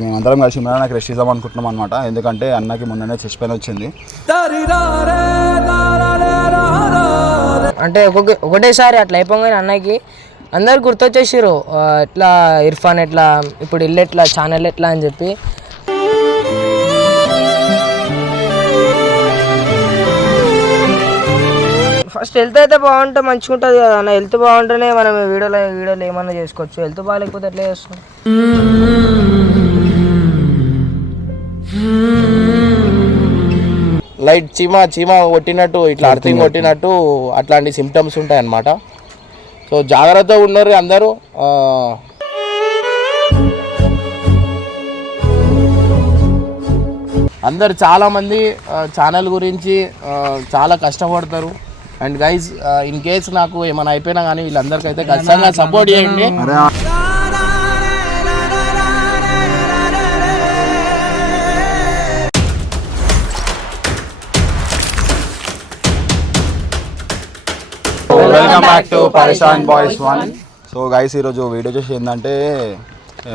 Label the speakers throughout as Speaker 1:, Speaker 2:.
Speaker 1: మేమందరం కలిసి నాకు రెస్ట్ ఇద్దాం అనుకుంటున్నాం అనమాట ఎందుకంటే అన్నకి మొన్ననే చెస్ట్ పెయిన్ వచ్చింది.
Speaker 2: అంటే ఒక్కొక్క ఒకటేసారి అట్లా అయిపోగానే అన్నకి అందరు గుర్తొచ్చేసారు ఎట్లా ఇర్ఫాన్ ఎట్లా ఇప్పుడు ఇల్లు ఎట్లా ఛానల్ ఎట్లా అని చెప్పి. ఫస్ట్ హెల్త్ అయితే బాగుంటే మంచిగా ఉంటుంది కదా అన్న. హెల్త్ బాగుంటేనే మనం వీడియోలో వీడియోలో ఏమన్నా చేసుకోవచ్చు. హెల్త్ బాగాలేకపోతే ఎట్లా చేస్తాం?
Speaker 3: లైట్ చీమ చీమ కొట్టినట్టు ఇట్లా అర్థం కొట్టినట్టు అట్లాంటి సిమ్టమ్స్ ఉంటాయి అన్నమాట సో జాగ్రత్తగా ఉన్నారు అందరూ. అందరు చాలామంది ఛానల్ గురించి చాలా కష్టపడతారు. అండ్ గైజ్ ఇన్ కేస్ నాకు ఏమైనా అయిపోయినా కానీ వీళ్ళందరికైతే ఖచ్చితంగా సపోర్ట్ చేయండి.
Speaker 1: వెల్కమ్ బ్యాక్ టు పరిశాన్ బాయ్స్ వన్ సో గైస్ ఈరోజు వీడియో చేసి ఏంటంటే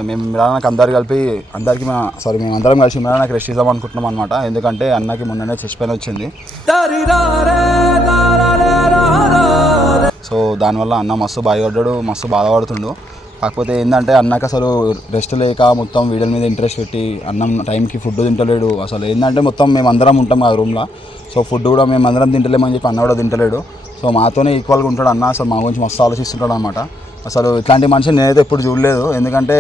Speaker 1: మేము ఇమ్రాన్కి అందరు కలిపి అందరికి మా సారీ మేము అందరం కలిసి ఇమ్రాన్కి రెస్ట్ ఇద్దాం అనుకుంటున్నాం అనమాట ఎందుకంటే అన్నకి మొన్ననే చెస్ట్ పెయిన్ వచ్చింది. సో దానివల్ల అన్న మస్తు భయపడ్డాడు మస్తు బాధపడుతుండు. కాకపోతే ఏంటంటే అన్నకి అసలు రెస్ట్ లేక మొత్తం వీడియోల మీద ఇంట్రెస్ట్ పెట్టి అన్నం టైంకి ఫుడ్ తింటలేడు. అసలు ఏంటంటే మొత్తం మేము అందరం ఉంటాం ఆ రూమ్లో సో ఫుడ్ కూడా మేము అందరం తింటలేమని చెప్పి అన్న కూడా తింటలేడు. సో మాతోనే ఈక్వల్గా ఉంటాడు అన్న అసలు మా గురించి మస్తు ఆలోచిస్తుంటాడు అనమాట అసలు ఇట్లాంటి మనిషిని నేనైతే ఎప్పుడు చూడలేదు. ఎందుకంటే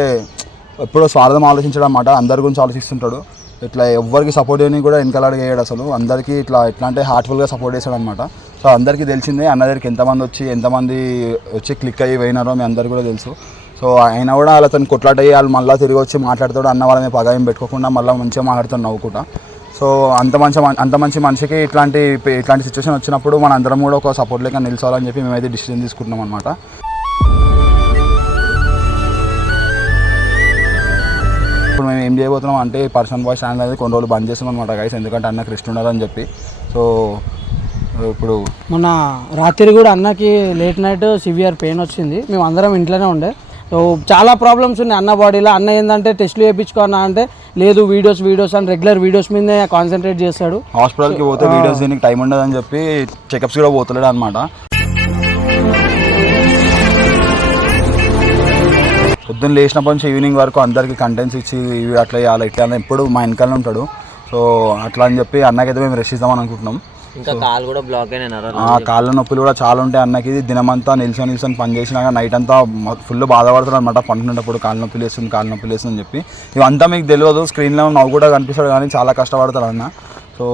Speaker 1: ఎప్పుడో స్వార్థం ఆలోచించడం అన్నమాట. అందరి గురించి ఆలోచిస్తుంటాడు. ఇట్లా ఎవరికి సపోర్ట్ చేయని కూడా వెనకాల వేయడు అసలు. అందరికీ ఇట్లా ఎట్లా అంటే హార్ట్ఫుల్గా సపోర్ట్ చేశాడు అనమాట సో అందరికీ తెలిసిందే అన్న దగ్గరికి ఎంతమంది వచ్చి ఎంతమంది వచ్చి క్లిక్ అయ్యి పోయినారో మీ అందరికీ కూడా తెలుసు. సో అయినా కూడా వాళ్ళతో కొట్లాట అయ్యి వాళ్ళు మళ్ళీ తిరిగి వచ్చి మాట్లాడతాడు అన్న వాళ్ళని పగాయం పెట్టుకోకుండా మళ్ళీ మంచిగా మాట్లాడుతాడు నవ్వుకుంటా. సో అంత మంచి అంత మంచి మనిషికి ఇట్లాంటి ఇట్లాంటి సిచ్యువేషన్ వచ్చినప్పుడు మన అందరం కూడా ఒక సపోర్ట్ లేక నిలిచాలని చెప్పి మేమైతే డిసిజన్ తీసుకుంటున్నాం అనమాట ఇప్పుడు మేము ఏం చేయబోతున్నాం అంటే పర్సన్ బాయ్ ఛానల్ అనేది కొన్ని రోజులు బంద్ చేస్తాం అనమాట గైస్ ఎందుకంటే అన్న క్రిస్ట్ ఉండాలని చెప్పి. సో ఇప్పుడు
Speaker 4: మొన్న రాత్రి కూడా అన్నకి లేట్ నైట్ సివియర్ పెయిన్ వచ్చింది. మేము అందరం ఇంట్లోనే ఉండే. చాలా ప్రాబ్లమ్స్ ఉన్నాయి అన్న బాడీలో. అన్న ఏంటంటే టెస్ట్లు చేయించుకున్నా అంటే లేదు వీడియోస్ వీడియోస్ అని రెగ్యులర్ వీడియోస్ మీదే కాన్సన్ట్రేట్ చేస్తాడు.
Speaker 1: హాస్పిటల్కి పోతే వీడియోస్ దీనికి టైం ఉండదని చెప్పి చెకప్స్ కూడా పోతలేడు అనమాట పొద్దున్న లేచినప్పటి నుంచి ఈవినింగ్ వరకు అందరికి కంటెంట్స్ ఇచ్చి ఇవి అట్లా చేయాలి ఇట్లా అని ఎప్పుడు మా వెనకాలనే ఉంటాడు. సో అట్లా అని చెప్పి అన్నకైతే మేము రెస్ట్ ఇద్దామని అనుకుంటున్నాం.
Speaker 5: ఇంకా కాలు కూడా బ్లాక్ అయినా
Speaker 1: ఆ కాళ్ళ నొప్పులు కూడా చాలా ఉంటాయి. అన్నకి దినమంతా నిల్చొని నిల్చొని పని చేసినాక నైట్ అంతా ఫుల్ బాధపడుతున్నాడు అనమాట పండుకునేటప్పుడు కాళ్ళ నొప్పి లేస్తుంది కాళ్ళ నొప్పి లేస్తుంది అని చెప్పి. ఇవంతా మీకు తెలియదు. స్క్రీన్లో నవ్వు కూడా కనిపిస్తాడు కానీ చాలా కష్టపడతాడు అన్న. సో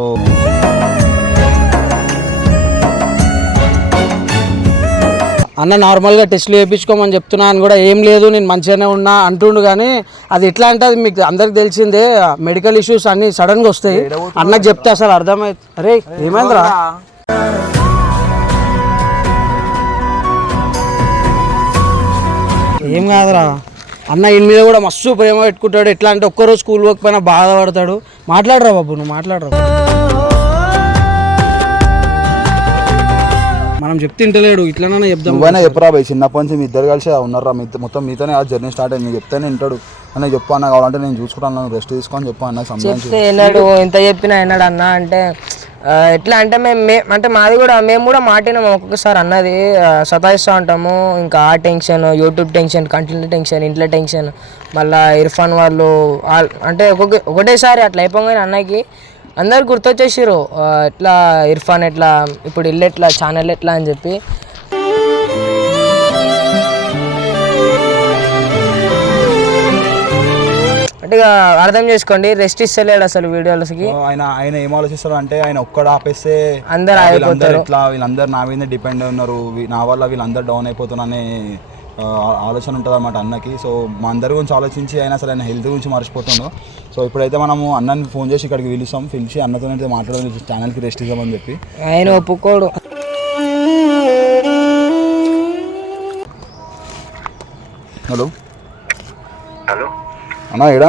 Speaker 4: అన్న నార్మల్గా టెస్ట్లు చేయించుకోమని చెప్తున్నా అని కూడా ఏం లేదు నేను మంచిగానే ఉన్నా అంటుండు కానీ అది ఎట్లా అంటే అది మీకు అందరికి తెలిసిందే మెడికల్ ఇష్యూస్ అన్ని సడన్గా వస్తాయి. అన్నకు చెప్తే అసలు అర్థమైంది అరే ఏమైందిరా? ఏం కాదురా. అన్న ఇన్ మీద కూడా మస్తు ప్రేమ పెట్టుకుంటాడు. ఎట్లా అంటే ఒక్కరోజు స్కూల్ పోకపోయినా బాధపడతాడు. మాట్లాడరా బాబు నువ్వు మాట్లాడరా మనం చెప్తుంటలేడు ఇట్లనే చెప్దాం
Speaker 1: నువ్వైనా చెప్పురా భయ్ చిన్నప్పటి నుంచి మీ ఇద్దరు కలిసి ఉన్నారా? మీ మొత్తం మీతోనే ఆ జర్నీ స్టార్ట్ అయింది. చెప్తేనే వింటాడు. అన్న చెప్పు అన్న కావాలంటే నేను చూసుకుంటాను రెస్ట్ తీసుకొని చెప్పు అన్న సంబంధించి
Speaker 2: చెప్తే ఎంత చెప్పినా విన్నాడు అన్న అంటే ఆ, ఎట్లా అంటే మేము మే అంటే మాది కూడా మేము కూడా మాటినాము ఒక్కొక్కసారి అన్నది ఆ, సతాయిస్తూ ఉంటాము. ఇంకా ఆ tension YouTube tension content tension ఇంట్లో టెన్షన్ మళ్ళీ ఇర్ఫాన్ వాళ్ళు అంటే ఒక్కొక్క ఒకటేసారి అట్లా అయిపోగానే అన్నకి అందరు గుర్తొచ్చేసారు ఎట్లా ఇర్ఫాన్ ఎట్లా ఇప్పుడు ఇల్లు ఎట్లా ఛానల్ ఎట్లా అని చెప్పి. అంటే ఇక అర్థం చేసుకోండి రెస్ట్ ఇస్తలేడు అసలు వీడియోలకి.
Speaker 1: ఆయన ఆయన ఏం ఆలోచిస్తారు అంటే ఆయన ఒక్కడు ఆపేస్తే
Speaker 2: అందరు
Speaker 1: ఇట్లా వీళ్ళందరూ నా మీద డిపెండ్ ఉన్నారు నా వల్ల వీళ్ళందరూ డౌన్ అయిపోతున్నారనే ఆలోచన ఉంటుంది అనమాట అన్నకి. సో మా అందరి గురించి ఆలోచించి అయినా సరే ఆయన హెల్త్ గురించి మర్చిపోతుండు. సో ఇప్పుడైతే మనము అన్నని ఫోన్ చేసి ఇక్కడికి పిలుస్తాం. పిలిచి అన్నతో అయితే మాట్లాడడం ఛానల్కి రెస్ట్ ఇద్దామని చెప్పి.
Speaker 2: ఆయన ఒప్పుకోడు.
Speaker 1: హలో.
Speaker 6: హలో.
Speaker 1: అన్నా
Speaker 6: ఏంటి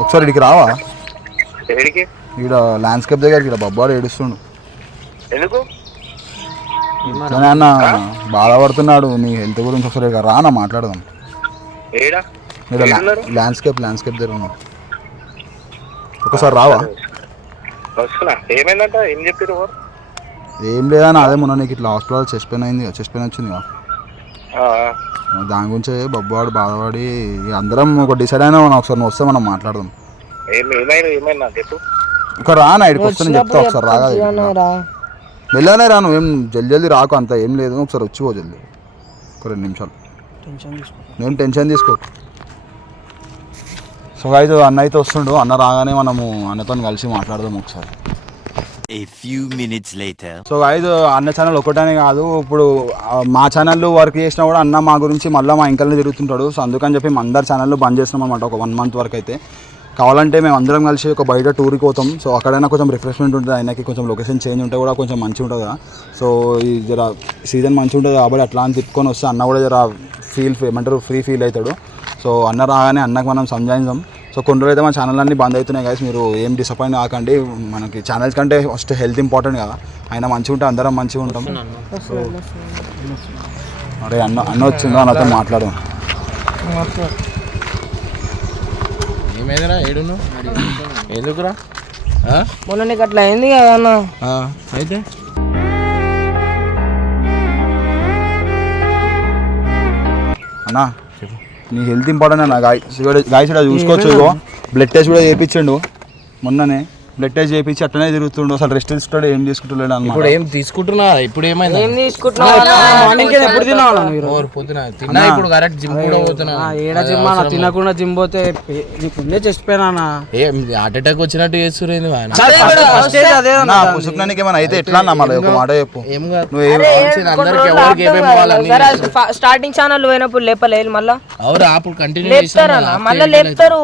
Speaker 1: ఒకసారి ఇక్కడికి రావా? ఇక్కడ ల్యాండ్స్కేప్ దగ్గరికి ఇక్కడ బొబ్బాడు ఏడుస్తుండు.
Speaker 6: ఎందుకు?
Speaker 1: అన్న బాధపడుతున్నాడు. నీ హెల్త్ గురించి ఒకసారి ఇక రానా మాట్లాడదాం. ల్యాండ్స్కేప్ ల్యాండ్స్కేప్ దగ్గర ఉన్నాం ఒకసారి రావా?
Speaker 6: ఏమైందంట? ఏం చెప్పారు
Speaker 1: ఏం లేదని అదే మొన్న నీకు ఇట్లా హాస్పిటల్ చెస్ట్ పెయిన్ అయింది చెస్ట్ పెయిన్ వచ్చింది దాని గురించి బొబ్బవాడు బాధపడి అందరం ఒక డిసైడ్ అయినా మనం ఒకసారి నువ్వు వస్తే మనం మాట్లాడదాం. ఒక రా నా ఇక్కడికి వస్తే నేను చెప్తా ఒకసారి రాగా వెళ్ళానే రాను ఏం జల్ది జల్దీ రాకు అంత ఏం లేదు ఒకసారి వచ్చి పో జల్దీ. ఒక రెండు నిమిషాలు. నేను టెన్షన్ తీసుకో సో అయితే అన్న అయితే వస్తుండు అన్న రాగానే మనము అన్నతో కలిసి మాట్లాడదాం ఒకసారి.
Speaker 7: A few minutes later.
Speaker 1: So ఐదు అన్న ఛానల్ ఒకటనే కాదు ఇప్పుడు మా ఛానల్లో వర్క్ చేసినా కూడా అన్న మా గురించి మళ్ళీ మా ఇంకల్ని తిరుగుతుంటాడు సో అందుకని చెప్పి మేము అందరు ఛానల్లో బంద్ చేసినాం అనమాట ఒక వన్ మంత్ వరకు అయితే. కావాలంటే మేము అందరం కలిసి ఒక బయట టూర్కి పోతాం. సో అక్కడైనా కొంచెం రిఫ్రెష్మెంట్ ఉంటుంది. ఆయనకి కొంచెం లొకేషన్ చేంజ్ ఉంటే కూడా కొంచెం మంచిగా ఉంటుంది కదా. సో ఈ జర సీజన్ మంచిగా ఉంటుంది కాబట్టి అట్లా అని తిప్పుకొని వస్తే అన్న కూడా జర ఫీల్ ఏమంటారు ఫ్రీ ఫీల్ అవుతాడు. సో అన్న రాగానే అన్నకు మనం సంజాయిద్దాం సో కొన్ని రోజులు అయితే మన ఛానల్ అన్ని బంద్ అవుతున్నాయి గైస్ మీరు ఏం డిసప్పాయింట్ కాకండి. మనకి ఛానల్స్ కంటే ఫస్ట్ హెల్త్ ఇంపార్టెంట్ కదా. ఆయన మంచిగా ఉంటే అందరం మంచిగా ఉంటాం. సో అరే అన్న అన్న వచ్చిందో అన్నతో మాట్లాడు.
Speaker 3: ఏమైందిరా? ఏడును ఎందుకురా?
Speaker 2: మొన్న నీకు అట్లా అయింది కదా అన్న.
Speaker 3: ఆ, అయితే?
Speaker 1: అన్న నీ హెల్త్ ఇంపార్టెంట్ అన్న. ఇక్కడ చూసుకోవచ్చు ఇగో. బ్లడ్ టెస్ట్ కూడా చేయించండు మొన్ననే. బ్లడ్ టెస్ట్ చేయించి అట్లనే తిరుగుతుండు. అసలు రెస్ట్ తీసుకుంటాడు ఏం తీసుకుంటలేడు
Speaker 3: ఇప్పుడు
Speaker 1: అన్నమాట
Speaker 3: ఏం తీసుకుంటున్నా? ఇప్పుడు ఏమైంది?
Speaker 2: ఏం తీసుకుంటున్నావు?
Speaker 4: మార్నింగ్ ఎప్పుడు తిన్నావు మీరు?
Speaker 3: ఓర్ పొద్దున. తిన్నా ఇప్పుడు కరెక్ట్ జిమ్ కూడా పోతున్నా.
Speaker 4: ఆ, ఏడ జిమ్ అన్న? తినకుండా జిమ్ పోతే నీకు ఉందే చచ్చిపోయినా
Speaker 3: ఏం హార్ట్ అటాక్ వచ్చినట్టు చేస్తురేంది ఆయన
Speaker 4: అదే
Speaker 1: అన్న పుసుకున్నానికి ఏమైనా అయితే ఎట్లా అన్న మళ్ళీ ఒక మాట చెప్పు.
Speaker 3: ఏం కాదు.
Speaker 1: నువ్వు
Speaker 3: అందరికి ఎవరికి ఏమేమి కావాలని
Speaker 2: సరే స్టార్టింగ్ ఛానల్ పోయినప్పుడు లేపలేదు మళ్ళా?
Speaker 3: అవురా అప్పుడు కంటిన్యూ
Speaker 2: అన్న మళ్ళీ లేపుతారు.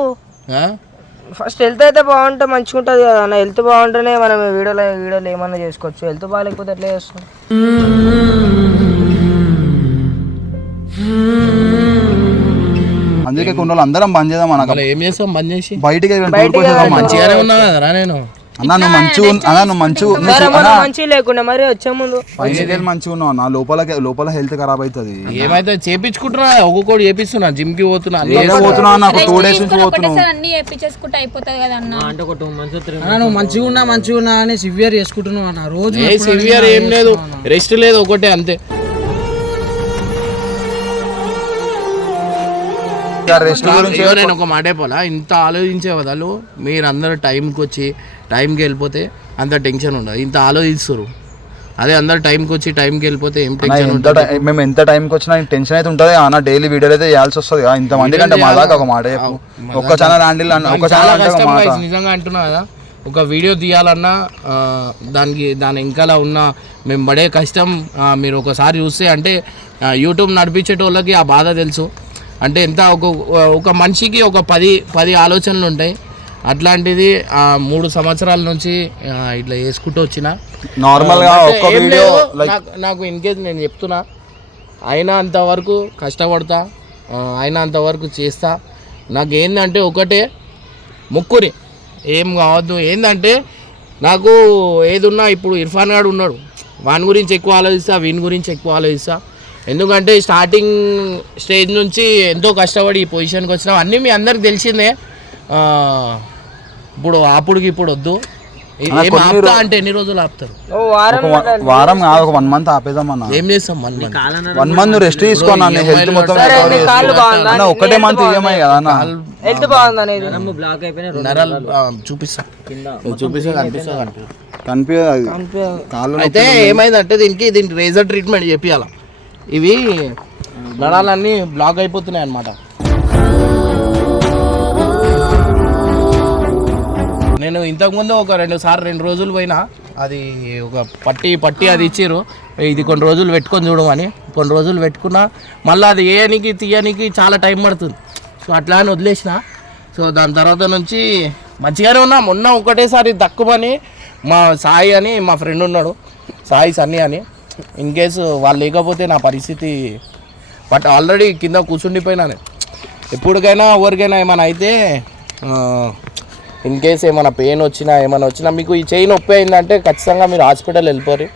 Speaker 2: ఫస్ట్ హెల్త్ అయితే బాగుంటే మంచిగా ఉంటుంది కదా అన్న. హెల్త్ బాగుంటేనే మనం వీడియోలో వీడియోలో ఏమన్నా చేసుకోవచ్చు. హెల్త్ బాగాలేకపోతే ఎట్లా చేస్తాం?
Speaker 1: అందుకే కొన్ని రోజులు అందరం బంద్ చేద్దాం అన్న
Speaker 3: ఏం చేస్తాం? బంద్ చేసి.
Speaker 1: బయటికి వెళ్ళి
Speaker 3: మంచిగానే ఉన్నా కదరా నేను.
Speaker 1: అన్న నువ్వు మంచిగా ఉన్- అన్న నువ్వు మంచిగా నువ్వు
Speaker 2: సరే
Speaker 1: చూ-
Speaker 2: మనం
Speaker 1: అన్న,
Speaker 2: మంచిగా లేకుండా మరి వచ్చే ముందు.
Speaker 1: వెళ్ళి మంచిగా ఉన్నావు? అన్న లోపల లోపల హెల్త్ ఖరాబ్ అవుతుంది
Speaker 3: ఏమైతే చేపించుకుంటున్నా ఒక్కొక్కటి చేపిస్తున్నా జిమ్కి పోతున్నా అన్న
Speaker 1: ఒక టూ డేస్ నుంచి
Speaker 8: ఒకటేసారి అన్ని చేపించేసుకుంటే అయిపోతుంది కదా అన్న.
Speaker 5: అంటే ఒక టూ మంత్స్
Speaker 4: నువ్వు మంచిగా ఉన్నా మంచిగా ఉన్నా అని సివియర్ చేసుకుంటున్నావు అన్న. రోజు
Speaker 3: సివియర్ ఏం లేదు. రెస్ట్ లేదు ఒకటే అంతే.
Speaker 1: రెస్ట్ గురించి
Speaker 3: ఇగో నేను ఒక మాట చెప్పాలా? ఇంత ఆలోచించే బదులు మీరు అందరు టైంకి వచ్చి టైంకి వెళ్ళిపోతే అంత టెన్షన్ ఉండదు. ఇంత ఆలోచిస్తారు అదే అందరు టైంకి వచ్చి టైంకి వెళ్ళిపోతే ఏం టెన్షన్
Speaker 1: ఎంత
Speaker 3: ఉంటుంది?
Speaker 1: టై- మేము ఎంత టైంకి వచ్చినా టెన్షన్ అయితే ఉంటుంది. అన్న డైలీ వీడియోలు అయితే చేయాల్సి వస్తుంది కదా. ఇంతమంది కంటే మా దాకా ఒక మాట చెప్పు. ఒక్క ఛానల్ హ్యాండిల్ అన్న ఒక
Speaker 3: చాలా
Speaker 1: ఛానల్ అంటే ఒక
Speaker 3: కష్టం
Speaker 1: మాట.
Speaker 3: guys, నిజంగా అంటున్నా కదా. ఒక వీడియో తీయాలన్నా ఆ, దానికి దాని వెనకాల ఉన్న మేము పడే కష్టం ఆ, మీరు ఒకసారి చూస్తే అంటే యూట్యూబ్ నడిపించేటోళ్ళకి ఆ బాధ తెలుసు. అంటే ఎంత ఒక ఒక మనిషికి ఒక పది పది ఆలోచనలు ఉంటాయి. అట్లాంటిది ఆ, మూడు సంవత్సరాల నుంచి ఇట్లా వేసుకుంటూ వచ్చిన.
Speaker 1: నార్మల్గా
Speaker 3: అంటే
Speaker 1: ఒక్క
Speaker 3: ఏం
Speaker 1: వీడియో
Speaker 3: లేదు,
Speaker 1: లైక్
Speaker 3: నాకు- ఇన్ కేస్ నేను చెప్తున్నా. అయినా అంతవరకు కష్టపడతా. అయినా అంతవరకు చేస్తా. నాకు ఏంటంటే ఒకటే ముక్కుని. ఏం కావద్దు. ఏంటంటే నాకు ఏదున్నా ఇప్పుడు ఇర్ఫాన్ గాడు ఉన్నాడు. వాని గురించి ఎక్కువ ఆలోచిస్తా వీని గురించి ఎక్కువ ఆలోచిస్తా. ఎందుకంటే స్టార్టింగ్ స్టేజ్ నుంచి ఎంతో కష్టపడి ఈ పొజిషన్కి వచ్చినాం. అన్నీ మీ అందరికి తెలిసిందే. ఇప్పుడు అప్పుడుకి ఇప్పుడు వద్దు. అంటే ఎన్ని రోజులు ఆపుతారు?
Speaker 2: ఓ వారం
Speaker 1: కాదు ఒక వన్ మంత్ ఆపేద్దాం అన్న.
Speaker 3: ఏం చేస్తాం? మన మనం?
Speaker 1: వన్ మంత్ రెస్ట్ తీసుకోను అన్న హెల్త్ మొత్తం ఒక్కటే మంత్ ఈఎంఐ కదా అన్న.
Speaker 2: హెల్త్ బాగుంది అనేది
Speaker 5: బ్లాక్ అయిపోయినా
Speaker 3: నరాలు ఆ, చూపిస్తా. చూపిస్తా కనిపిస్తా అయితే ఏమైందంటే దీనికి దీనికి రేజర్ ట్రీట్మెంట్ చేపియాల? ఇవి నరాలన్నీ బ్లాక్ అయిపోతున్నాయి అన్నమాట. నేను ఇంతకుముందు ఒక రెండు సార్లు రెండు రోజులు పోయినా అది ఒక పట్టి పట్టి అది ఇచ్చిర్రు. ఇది కొన్ని రోజులు పెట్టుకొని చూడమని కొన్ని రోజులు పెట్టుకున్నా మళ్ళీ అది వేయనికి తీయనికి చాలా టైం పడుతుంది. సో అట్లా అని వదిలేసిన. సో దాని తర్వాత నుంచి మంచిగానే ఉన్నా. మొన్న ఒకటేసారి తక్కువని మా సాయి అని మా ఫ్రెండ్ ఉన్నాడు సాయి సన్నీ అని. ఇన్ కేసు వాళ్ళు లేకపోతే నా పరిస్థితి బట్ ఆల్రెడీ కింద కూర్చుండిపోయినాను. ఎప్పటికైనా ఎవరికైనా ఏమైనా అయితే ఇన్ కేస్ ఏమైనా పెయిన్ వచ్చినా ఏమైనా వచ్చినా మీకు ఈ చెయ్యి నొప్పి అయిందంటే ఖచ్చితంగా మీరు హాస్పిటల్ వెళ్ళిపోరు.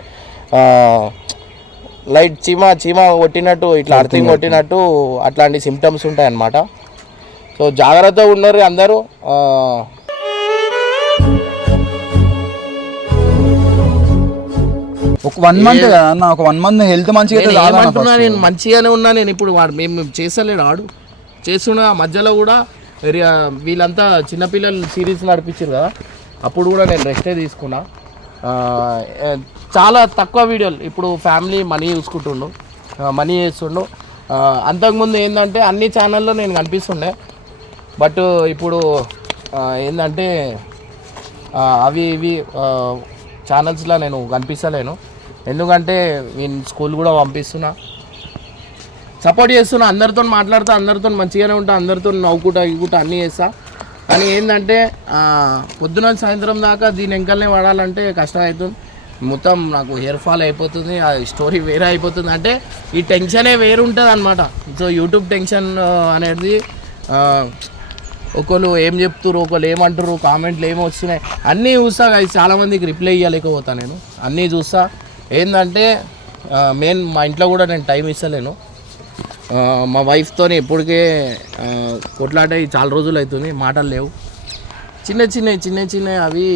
Speaker 3: లైట్ చీమ చీమ కొట్టినట్టు ఇట్లా అర్థింగ్ కొట్టినట్టు అట్లాంటి సిమ్టమ్స్ ఉంటాయి అన్నమాట సో జాగ్రత్తగా ఉన్నారు అందరూ.
Speaker 1: ఒక వన్ మంత్ కదా అన్న ఒక వన్ మంత్ హెల్త్ మంచిగా అయితే
Speaker 3: నేను ఏమంటున్నా మంచిగానే ఉన్నా నేను ఇప్పుడు వాడు మేము చేస్తలేడు ఆడు. చేస్తున్న మధ్యలో కూడా రి- వీళ్ళంతా చిన్నపిల్లలు సిరీస్ నడిపించారు కదా అప్పుడు కూడా నేను రెస్టే తీసుకున్నా. ఆ, ఏ, చాలా తక్కువ వీడియోలు ఇప్పుడు ఫ్యామిలీ మనీ చూసుకుంటుండు మనీ చేస్తుండు. ఆ, అంతకుముందు ఏంటంటే అన్ని ఛానల్లో నేను కనిపిస్తుండే. బట్ ఇప్పుడు ఆ, ఏంటంటే ఆ, అవి ఇవి ఛానల్స్లో నేను కనిపిస్తలేను. ఎందుకంటే నేను స్కూల్ కూడా పంపిస్తున్నా. సపోర్ట్ చేస్తున్నా అందరితో మాట్లాడుతా అందరితో మంచిగానే ఉంటా అందరితో నవ్వుకుంటా ఇవ్వుకుంటా అన్నీ చేస్తా. కానీ ఏంటంటే పొద్దున సాయంత్రం దాకా దీని వెంకల్నే వాడాలంటే కష్టం అవుతుంది మొత్తం నాకు హెయిర్ ఫాల్ అయిపోతుంది ఆ స్టోరీ వేరే అయిపోతుంది. అంటే ఈ టెన్షనే వేరు ఉంటుంది అనమాట సో యూట్యూబ్ టెన్షన్ అనేది ఒకరు ఒకళ్ళు ఏం చెప్తురు ఒకళ్ళు ఏమంటారు కామెంట్లు ఏమి వస్తున్నాయి అన్నీ చూస్తా అది చాలామందికి రిప్లై ఇవ్వలేకపోతా నేను. అన్నీ చూస్తా. ఏంటంటే మెయిన్ మా ఇంట్లో కూడా నేను టైం ఇస్తలేను. మా వైఫ్తో ఇప్పటికే ఆ, కొట్లాట చాలా రోజులు అవుతుంది మాటలు లేవు. చిన్న చిన్న చిన్న చిన్న అవి.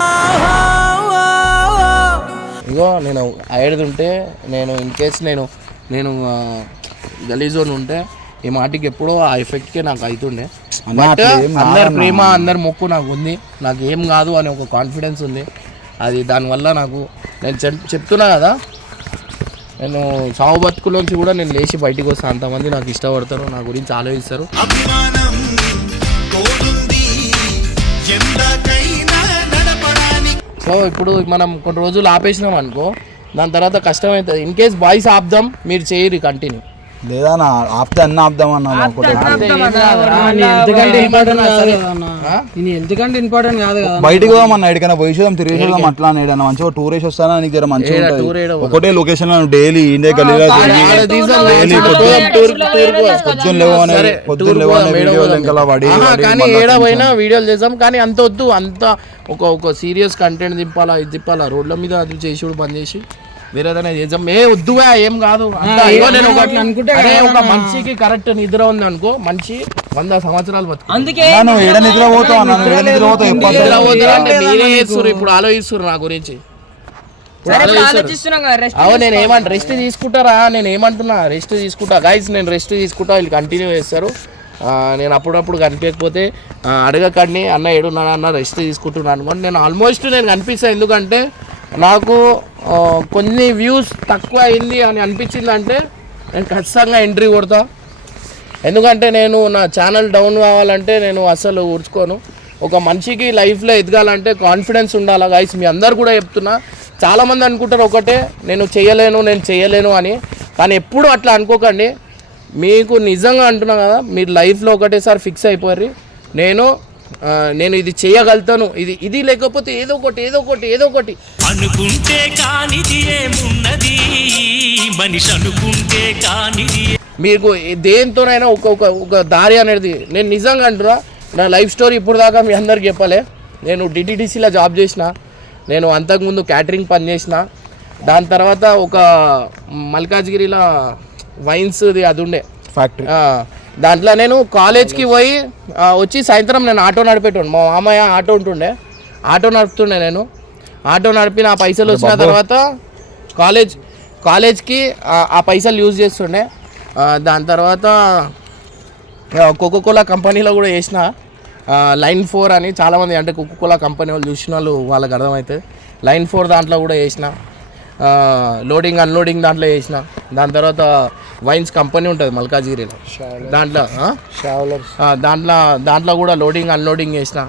Speaker 3: ఇగో నేను ఐడిది ఉంటే నేను ఇన్ కేస్ నేను నేను గలీజోన్ ఉంటే ఈ మాటికి ఎప్పుడో ఆ ఎఫెక్ట్కే నాకు అవుతుండే అందరి. ప్రేమ అందరి మొక్కు నాకు ఉంది. నాకు ఏం కాదు అనే ఒక కాన్ఫిడెన్స్ ఉంది. అది దానివల్ల నాకు నేను చెప్తున్నా కదా నేను సాగు బతుకులోంచి కూడా నేను లేచి బయటికి వస్తాను అంతమంది నాకు ఇష్టపడతారు నా గురించి ఆలోచిస్తారు. సో ఇప్పుడు మనం కొన్ని రోజులు ఆపేసినాం అనుకో దాని తర్వాత కష్టమవుతుంది ఇన్ కేస్ బాయ్స్ ఆపుదాం మీరు చేయరు కంటిన్యూ
Speaker 1: లేదా నా ఆపితే అన్న ఆపుదాం అన్న ఒకటి
Speaker 4: ఎందుకంటే ఇంపార్టెంట్ కాదు కదా అన్న. ఇది ఎందుకంటే ఇంపార్టెంట్ కాదు కదా
Speaker 1: బయటికి పోదాం అన్న ఎక్కడికైనా పోయి చూద్దాం తిరిగి చూద్దాం అట్లా అని ఏడన్నా మంచిగా టూర్ వేసి వస్తానా? నీకు జర మంచిగా? ఒకటే లొకేషన్లో డైలీ ఇండియా గలీలా తిరిగి డైలీ పొద్దున్న లేవని పొద్దున్న
Speaker 3: టూర్
Speaker 1: లేవని వీడియోలు? ఇంకా పడి
Speaker 3: కానీ ఏడ పోయినా వీడియోలు చేద్దాం కానీ అంత వద్దు. అంత ఒక ఒక సీరియస్ కంటెంట్ దింపాలా ఇది తిప్పాలా రోడ్ల మీద అది చేసుడు బంద్ చేసి. వేరేదైనా చేద్దాం. ఏ వద్దువా ఏం కాదు. అంతా ఇగో నేను ఒకటి.
Speaker 4: అనుకుంటే
Speaker 3: అరే ఒక మనిషికి కరెక్ట్ నిద్ర ఉంది అనుకో మనిషి వంద సంవత్సరాలు బతుకు
Speaker 2: అందుకే
Speaker 1: నిద్ర
Speaker 3: మీరే చేస్తున్నారు ఇప్పుడు ఆలోచిస్తున్నారు నా గురించి. అవు నేను ఏమంట రెస్ట్ తీసుకుంటారా? నేను ఏమంటున్నా రెస్ట్ తీసుకుంటా. గైస్ నేను రెస్ట్ తీసుకుంటా వీళ్ళు కంటిన్యూ చేస్తారు. నేను అప్పుడప్పుడు కనిపించకపోతే అడగకండి. అన్న ఏడున్నాడు అన్న రెస్ట్ తీసుకుంటున్నాను. అనుకోండి నేను ఆల్మోస్ట్ నేను కనిపిస్తాను ఎందుకంటే నాకు కొన్ని వ్యూస్ తక్కువ అయింది అని అనిపించింది అంటే నేను ఖచ్చితంగా ఎంట్రీ కొడతా. ఎందుకంటే నేను నా ఛానల్ డౌన్ కావాలంటే నేను అసలు ఊడ్చుకోను ఒక మనిషికి లైఫ్లో ఎదగాలంటే కాన్ఫిడెన్స్ ఉండాలి గైస్ మీ అందరు కూడా చెప్తున్నా. చాలామంది అనుకుంటారు ఒకటే నేను చేయలేను నేను చేయలేను అని. కానీ ఎప్పుడు అట్లా అనుకోకండి. మీకు నిజంగా అంటున్నా కదా మీరు లైఫ్లో ఒకటేసారి ఫిక్స్ అయిపోయారు నేను నేను ఇది చేయగలుగుతాను. ఇది ఇది లేకపోతే ఏదో ఒకటి ఏదో ఒకటి ఏదో ఒకటి.
Speaker 9: అనుకుంటే కానిది ఏమున్నది? మనిషి అనుకుంటే కానిది
Speaker 3: మీకు దేంతోనైనా ఒక ఒక ఒక దారి అనేది నేను నిజంగా అంటున్నా నా లైఫ్ స్టోరీ ఇప్పుడు దాకా మీ అందరికి చెప్పలే. నేను డిటిడిసిలో జాబ్ చేసిన నేను అంతకుముందు క్యాటరింగ్ పని చేసిన. దాని తర్వాత ఒక మల్కాజ్గిరిలో వైన్స్ది అది ఉండే.
Speaker 1: ఫ్యాక్టరీ
Speaker 3: ఆ, దాంట్లో నేను కాలేజ్కి పోయి వచ్చి సాయంత్రం నేను ఆటో నడిపేటోడు మా మామయ్య ఆటో ఉంటుండే. ఆటో నడుపుతుండే నేను. ఆటో నడిపి నా పైసలు వచ్చిన తర్వాత కాలేజ్ కాలేజ్కి ఆ- పైసలు యూజ్ చేస్తుండే. దాని తర్వాత కోకోకోలా కంపెనీలో కూడా చేసిన. లైన్ ఫోర్ అని చాలామంది అంటే కోకోకోలా కంపెనీ వాళ్ళు చూసిన వాళ్ళు వాళ్ళకి అర్థమవుతుంది లైన్ ఫోర్ దాంట్లో కూడా చేసిన. లోడింగ్ అన్లోడింగ్ దాంట్లో చేసిన. దాని తర్వాత వైన్స్ కంపెనీ ఉంటుంది మల్కాజ్గిరిలో. దాంట్లో దాంట్లో దాంట్లో కూడా లోడింగ్ అన్లోడింగ్ చేసిన.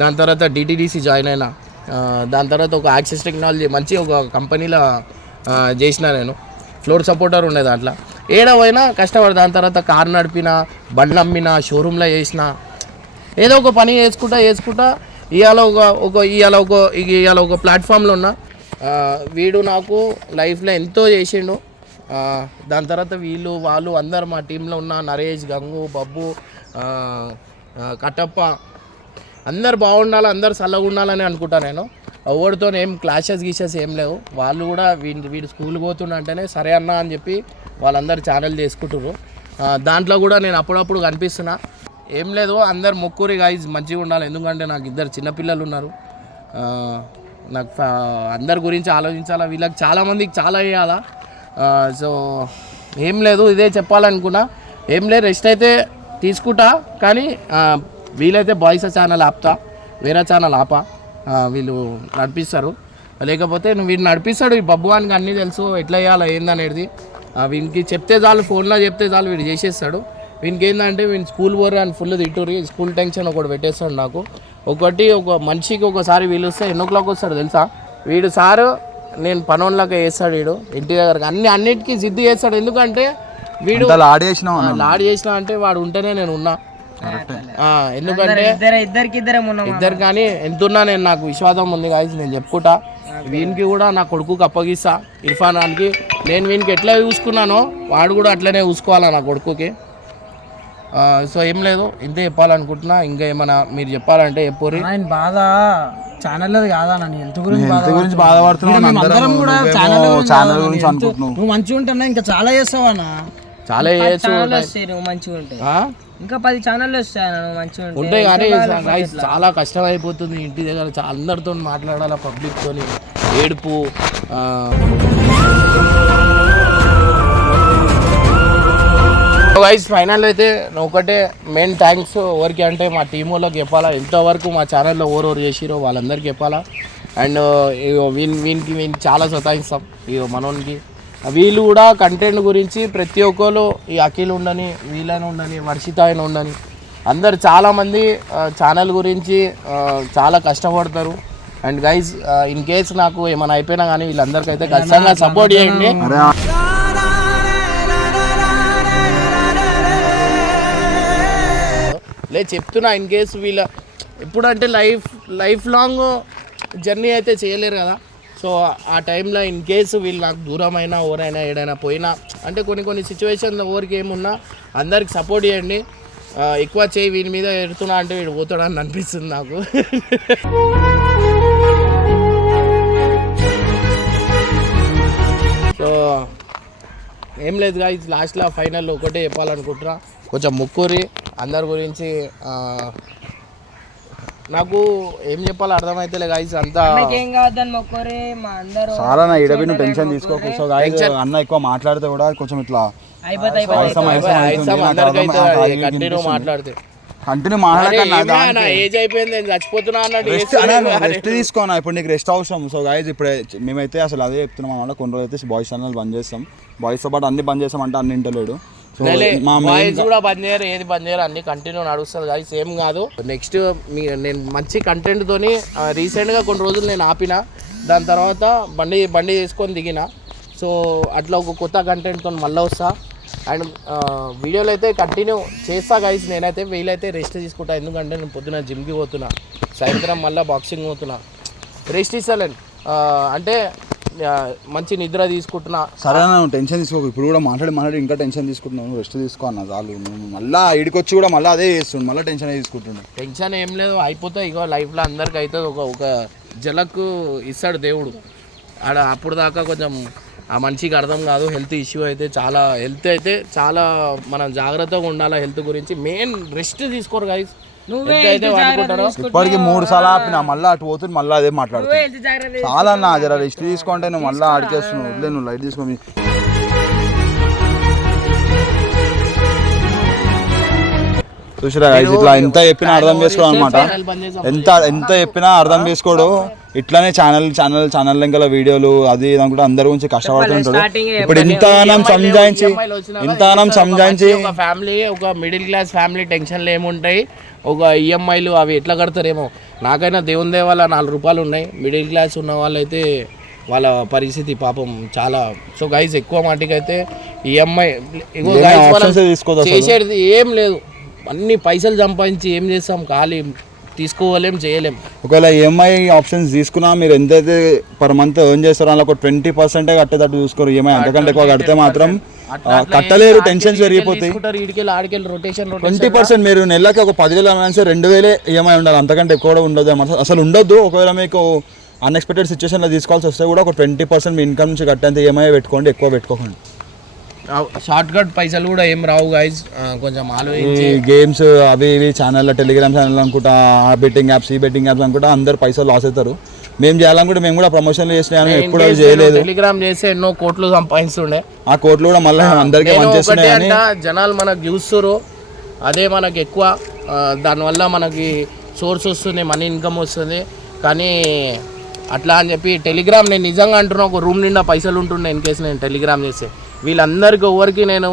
Speaker 3: దాని తర్వాత డిటీడీసీ జాయిన్ అయినా. దాని తర్వాత ఒక యాక్సెస్ టెక్నాలజీ మంచి ఒక కంపెనీలో చేసిన నేను. ఫ్లోర్ సపోర్టర్ ఉండే దాంట్లో. ఏడ పోయినా కష్టపడి దాని తర్వాత కార్ నడిపిన బండ్లు అమ్మిన షోరూంలో చేసిన. ఏదో ఒక పని చేసుకుంటా చేసుకుంటా ఇవాళ ఒక ఒక ఇవాళ ఒక ఇవాళ ఒక ప్లాట్ఫామ్లో ఉన్నా వీడు నాకు లైఫ్లో ఎంతో చేసిండు. దాని తర్వాత వీళ్ళు వాళ్ళు అందరు మా టీంలో ఉన్న నరేష్ గంగు బబ్బు కటప్ప కట్టప్ప అందరు బాగుండాలి అందరు చల్లగా ఉండాలని అనుకుంటా నేను. ఎవరితో ఏం క్లాషెస్ గీషెస్ ఏం లేవు. వాళ్ళు కూడా వీడి వీడు స్కూల్ పోతుండంటేనే సరే అన్న అని చెప్పి వాళ్ళందరూ ఛానల్ చేసుకుంటారు దాంట్లో కూడా నేను అప్పుడప్పుడు కనిపిస్తున్నా. ఏం లేదు అందరు మొక్కురి గాయస్ మంచిగా ఉండాలి. ఎందుకంటే నాకు ఇద్దరు చిన్నపిల్లలు ఉన్నారు. నాకు అందరి గురించి ఆలోచించాలా? వీళ్ళకి చాలామందికి చాలా వేయాలా సో ఏం లేదు ఇదే చెప్పాలనుకున్నా. ఏం లేదు రెస్ట్ అయితే తీసుకుంటా కానీ వీలైతే బాయ్స్ ఛానల్ ఆపుతా. వేరే ఛానల్ ఆపా. వీళ్ళు నడిపిస్తారు. లేకపోతే నువ్వు వీడు నడిపిస్తాడు ఈ బబ్బు వానికి అన్నీ తెలుసు ఎట్లా చేయాలో ఏందనేది. వీనికి చెప్తే చాలు ఫోన్లో చెప్తే చాలు వీడు చేసేస్తాడు. వీనికి ఏంటంటే వీని స్కూల్ పోరు అని ఫుల్ తిట్టురి స్కూల్ టెన్షన్ ఒకటి పెట్టేస్తాడు నాకు. ఒకటి ఒక మనిషికి ఒకసారి వీలు వస్తే ఎన్నో క్లాక్ వస్తాడు తెలుసా? వీడు సారు నేను పనోళ్ళకి వేస్తాడు వీడు ఇంటి దగ్గర అన్ని అన్నిటికీ జిద్దు చేస్తాడు. ఎందుకంటే వీడు
Speaker 1: లాడ్ అన్న
Speaker 3: లాడ్ చేసిన అంటే వాడు ఉంటేనే నేను ఉన్నా. ఆ, ఎందుకంటే
Speaker 2: ఇద్దరే ఇద్దరికి ఇద్దరే
Speaker 3: కానీ ఎంతున్నా నేను నాకు విశ్వాసం ఉంది కాదు నేను చెప్పుకుంటా. వీనికి కూడా నా కొడుకుకి అప్పగిస్తా. ఇర్ఫాన్ ఖాన్కి నేను వీనికి ఎట్లా చూసుకున్నానో వాడు కూడా అట్లనే చూసుకోవాలా నా కొడుకుకి. సో ఏం లేదు ఇంతే చెప్పాలనుకుంటున్నా. ఇంకా ఏమైనా మీరు చెప్పాలంటే చెప్పోరి
Speaker 4: ఆయన బాధ ఛానల్ కాదా నీ హెల్త్ గురించి బాధ
Speaker 1: గురించి
Speaker 4: అందరం కూడా ఛానల్ గురించి బాధపడుతున్నాం. నువ్వు మంచిగా ఉంటున్నా ఇంకా చాలా చేస్తావన్నా
Speaker 3: చాలా చేయొచ్చు.
Speaker 2: మంచిగా ఉంటాయి? ఇంకా పది ఛానళ్ళు వస్తాయి మంచిగా ఉంటే.
Speaker 3: ఉంటాయి కానీ చాలా కష్టం అయిపోతుంది ఇంటి దగ్గర అందరితో మాట్లాడాలి పబ్లిక్తో ఏడుపు వైస్ ఫైనల్ అయితే ఒకటే మెయిన్ థ్యాంక్స్ ఎవరికి అంటే మా టీం వాళ్ళకి చెప్పాలా? ఎంతవరకు మా ఛానల్లో ఓవర్ చేసిరో వాళ్ళందరికీ చెప్పాలా? అండ్ వీన్ వీనికి వీనికి చాలా సతాయిస్తాం. ఇగో మనోనికి. వీళ్ళు కూడా కంటెంట్ గురించి ప్రతి ఒక్కరు ఈ అఖిల్ ఉండని వీళ్ళని ఉండని వర్షిత ఆయన ఉండని అందరు చాలామంది ఛానల్ గురించి చాలా కష్టపడతారు. అండ్ గైజ్ ఇన్ కేస్ నాకు ఏమైనా అయిపోయినా కానీ వీళ్ళందరికైతే ఖచ్చితంగా సపోర్ట్ చేయండి.
Speaker 1: అరే
Speaker 3: లే చెప్తున్నా ఇన్ కేసు వీళ్ళ ఎప్పుడంటే లైఫ్ లైఫ్ లాంగ్ జర్నీ అయితే చేయలేరు కదా. సో ఆ టైంలో ఇన్ కేసు వీళ్ళు నాకు దూరమైనా ఎవరైనా ఏడైనా పోయినా అంటే కొన్ని కొన్ని సిచ్యువేషన్లో ఎవరికి ఏమున్నా అందరికి సపోర్ట్ చేయండి. ఎక్కువ చేయి వీని మీద ఎడుతున్నా అంటే వీడు పోతాడని అనిపిస్తుంది నాకు. సో ఏం లేదు ఇది లాస్ట్లో ఫైనల్ ఒకటే చెప్పాలనుకుంటున్నా. కొంచెం ముక్కూరి. అందరి గురించి నాకు ఏం చెప్పాలో అర్థమైతేలే గాయస్ అంతా
Speaker 2: ఏం కావద్దని మొక్కోరే మా అందరూ
Speaker 1: చాలా నా ఇడబి నువ్వు టెన్షన్ తీసుకోకు సో guys, అన్న ఎక్కువ మాట్లాడితే కూడా కొంచెం ఇట్లా
Speaker 3: కంటిన్యూ. మాట్లాడితే.
Speaker 1: కంటిన్యూ మాట్లాడకన్నా
Speaker 3: ఏజ్ అయిపోయింది నేను చచ్చిపోతున్నా అన్నట్టు
Speaker 1: రెస్ట్
Speaker 3: చేస్తున్నావు.
Speaker 1: రెస్ట్ తీసుకోనా ఇప్పుడు నీకు రెస్ట్ అవసరం. సో గాయస్ ఇప్పుడు మేమైతే అసలు అదే చెప్తున్నాం అన్నమాట కొన్ని రోజులు అయితే బాయ్స్ ఛానల్ బంద్ చేస్తాం. బాయ్స్తో పాటు అన్ని బంద్ చేస్తాం అంటే అన్ని ఇంటలేడు. సో
Speaker 3: లేలే,
Speaker 1: మా
Speaker 3: బాయ్స్ కూడా బంద్ చేయరు ఏది బంద్ చేయరు అన్ని కంటిన్యూ నడుస్తుంది కానీ సేమ్ కాదు. నెక్స్ట్ మీ నేను మంచి కంటెంట్ తోని రీసెంట్గా కొన్ని రోజులు నేను ఆపిన దాని తర్వాత బండి బండి చేసుకొని దిగిన. సో అట్లా ఒక కొత్త కంటెంట్తో మళ్ళీ వస్తా. అండ్ వీడియోలు అయితే కంటిన్యూ చేస్తా గైస్ నేనైతే వీలైతే రెస్ట్ తీసుకుంటా. ఎందుకంటే నేను పొద్దున జిమ్కి పోతున్నా సాయంత్రం మళ్ళీ బాక్సింగ్ పోతున్నా. రెస్ట్ ఇస్తలేను. ఆ, అంటే మంచి నిద్ర తీసుకుంటున్నా.
Speaker 1: సరే నువ్వు టెన్షన్ తీసుకోకు. ఇప్పుడు కూడా మాట్లాడి మాట్లాడి ఇంకా టెన్షన్ తీసుకుంటున్నావు. నువ్వు రెస్ట్ తీసుకో అన్న చాలు. నువ్వు మళ్ళీ ఇడికొచ్చి కూడా మళ్ళీ అదే చేస్తుండు. మళ్ళీ టెన్షన్ తీసుకుంటుండు.
Speaker 3: టెన్షన్ ఏం లేదు అయిపోతాయి ఇగో లైఫ్లో అందరికి అవుతుంది ఒక ఒక జలకు ఇస్తాడు దేవుడు. ఆడ అప్పుడు దాకా కొంచెం ఆ మనిషికి అర్థం కాదు. హెల్త్ ఇష్యూ అయితే చాలా హెల్త్ అయితే చాలా మనం జాగ్రత్తగా ఉండాలి హెల్త్ గురించి. మెయిన్ రెస్ట్ తీసుకోరు అయితే వాడుకుంటారో
Speaker 1: ఇప్పటికి మూడు సార్లు ఆపిన మళ్ళీ అటు పోతుంది మళ్ళీ అదే మాట్లాడుతుంది. చాలా అన్న జర రెస్ట్ తీసుకుంటే నువ్వు మళ్ళీ ఆడికేస్తున్నావు వదిలే నువ్వు లైట్ తీసుకొని చూసిరా ఇట్లా ఎంత చెప్పినా అర్థం చేసుకోడు అనమాట ఎంత ఎంత చెప్పినా అర్థం చేసుకోడు. ఇట్లానే ఛానల్ ఛానల్ ఛానల్ ఇంకా వీడియోలు అది ఇది అనుకుంటే అందరి గురించి కష్టపడుతుంటాడు
Speaker 2: ఏ
Speaker 1: ఇప్పుడు ఇంతగానం సంజాయించి ఇంతగానం సంజాయించి
Speaker 3: ఒక ఫ్యామిలీ ఒక మిడిల్ క్లాస్ ఫ్యామిలీ టెన్షన్లు ఏముంటాయి? ఒక ఈఎంఐలు అవి ఎట్లా కడతారేమో? నాకైనా దేవుని దేవాల నాలుగు రూపాయలు ఉన్నాయి. మిడిల్ క్లాస్ ఉన్న వాళ్ళైతే వాళ్ళ పరిస్థితి పాపం చాలా సో గైస్ ఎక్కువ మాటికైతే ఈఎంఐ. చేసేది ఏం లేదు. అన్ని పైసలు సంపాదించి ఏం చేస్తాం? ఖాళీ తీసుకోలేం చేయలేం.
Speaker 1: ఒకవేళ ఈఎంఐ ఆప్షన్స్ తీసుకున్నా మీరు ఎంతైతే పర్ మంత్ ఎర్న్ చేస్తారో అలా ఒక ట్వంటీ పర్సెంటే కట్టేటట్టు చూసుకోరు ఈఎంఐ అంతకంటే ఎక్కువ కడితే మాత్రం కట్టలేరు టెన్షన్స్ పెరిగిపోతాయి. ట్వంటీ పర్సెంట్ మీరు నెలకి ఒక పదివేలు అన్నా రెండు వేలే ఈఎంఐ ఉండాలి. అంతకంటే ఎక్కువ కూడా ఉండదు అసలు- అసలు ఉండొద్దు. ఒకవేళ మీకు అన్ఎక్స్పెక్టెడ్ సిచ్యువేషన్లో తీసుకోవాల్సి వస్తే కూడా ఒక ట్వంటీ పర్సెంట్ మీ ఇన్కమ్ నుంచి కట్టేంత ఈఎంఐ పెట్టుకోండి ఎక్కువ పెట్టుకోకండి.
Speaker 3: షార్ట్ కట్ పైసలు కూడా ఏం రావు గైస్ కొంచెం ఆలోచించి.
Speaker 1: గేమ్స్ అవి ఇవి ఛానల్ టెలిగ్రామ్ ఛానల్ అనుకుంటా ఆ బెట్టింగ్ యాప్స్ ఈ బెట్టింగ్ యాప్స్ అనుకుంటా అందరు పైసలు లాస్ అవుతారు. మేము చేయాలనుకుంటే మేము కూడా ప్రమోషన్లు చేసినా ఎప్పుడు అవి చేయలేదు.
Speaker 3: టెలిగ్రామ్ చేస్తే ఎన్నో కోట్లు సంపాదిస్తుండే.
Speaker 1: ఆ కోట్లు కూడా మళ్ళీ అందరికీ
Speaker 3: అంట జనాలు మనకు చూస్తురు అదే మనకి ఎక్కువ. దానివల్ల మనకి సోర్స్ వస్తుంది మనీ ఇన్కమ్ వస్తుంది. కానీ అట్లా అని చెప్పి టెలిగ్రామ్ నేను నిజంగా అంటున్నా ఒక రూమ్ నిండా పైసలు ఉంటుండే ఇన్ కేసు నేను టెలిగ్రామ్ చేస్తే. వీళ్ళందరికీ ఎవరికి నేను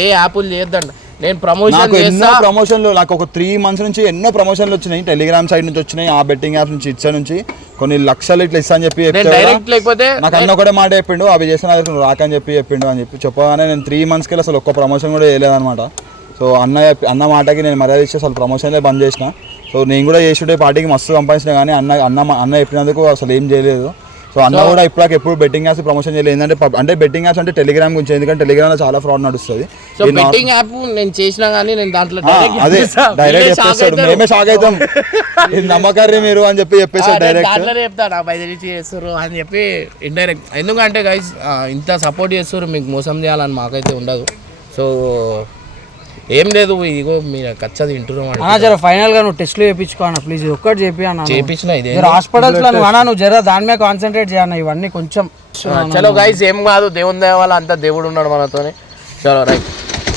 Speaker 3: ఏ యాప్లు చేయొద్దంట. నేను ప్రమోషన్
Speaker 1: నాకు ఎన్నో ప్రమోషన్లు నాకు ఒక త్రీ మంత్స్ నుంచి ఎన్నో ప్రమోషన్లు వచ్చినాయి. టెలిగ్రామ్ సైడ్ నుంచి వచ్చినాయి ఆ బెట్టింగ్ యాప్స్ నుంచి ఇచ్చా నుంచి. కొన్ని లక్షలు ఇట్లా ఇస్తా అని చెప్పి కూడా
Speaker 3: డైరెక్ట్ లేకపోతే
Speaker 1: నాకు అన్న ఒకటే మాట చెప్పిండు అవి చేసిన రాకని చెప్పి చెప్పిండు అని చెప్పి. చెప్పగానే నేను త్రీ మంత్స్కి అసలు ఒక్క ప్రమోషన్ కూడా చేయలేదన్నమాట. సో అన్న అన్న మాటకి నేను మర్యాద ఇచ్చి అసలు ప్రమోషన్లే బంద్ చేసిన. సో నేను కూడా చేస్తుంటే పార్టీకి మస్తు సంపాదించిన కానీ అన్న అన్న అన్న చెప్పినందుకు అసలు ఏం చేయలేదు. సో అన్న కూడా ఇప్పటికి ఎప్పుడు బెట్టింగ్ యాప్స్ ప్రమోషన్ చేయలేదు. ఏంటంటే అంటే బెట్టింగ్ యాప్స్ అంటే టెలిగ్రామ్ గురించి ఎందుకంటే టెలిగ్రామ్లో చాలా ఫ్రాడ్ నడుస్తుంది.
Speaker 3: సో బెట్టింగ్ యాప్ నేను చేసినా కానీ నేను దాంట్లో
Speaker 1: ఆ, అదే. డైరెక్ట్ చెప్పేస్తాడు. మేమే షాక్ అవుతాం. ఇది నమ్మకారి మీరు అని చెప్పి
Speaker 3: ఆ,
Speaker 1: చెప్పేసాడు డైరెక్ట్
Speaker 3: దాంట్లోనే చెప్తా నా పైసలు ఇచ్చి చేస్తారు అని చెప్పి ఇండైరెక్ట్ ఎందుకంటే గైస్ ఇంత సపోర్ట్ చేస్తారు మీకు మోసం చేయాలని మాకైతే ఉండదు. సో ఏం లేదు ఇగో మీరు తింటున్నాం
Speaker 4: అన్న జర ఫైనల్గా నువ్వు టెస్ట్లు చేయించుకో అన్న ప్లీజ్ ఒక్కటి చెప్పి అన్న
Speaker 3: చేపించిన ఇదే
Speaker 4: హాస్పిటల్స్లో నువ్వు అన్న నువ్వు జర దాని మీద కాన్సన్ట్రేట్ చేయన్న ఇవన్నీ కొంచెం.
Speaker 3: చలో గైస్ ఏం కాదు దేవుని దేవాల అంతా దేవుడు ఉన్నాడు మనతోని. చలో రైట్.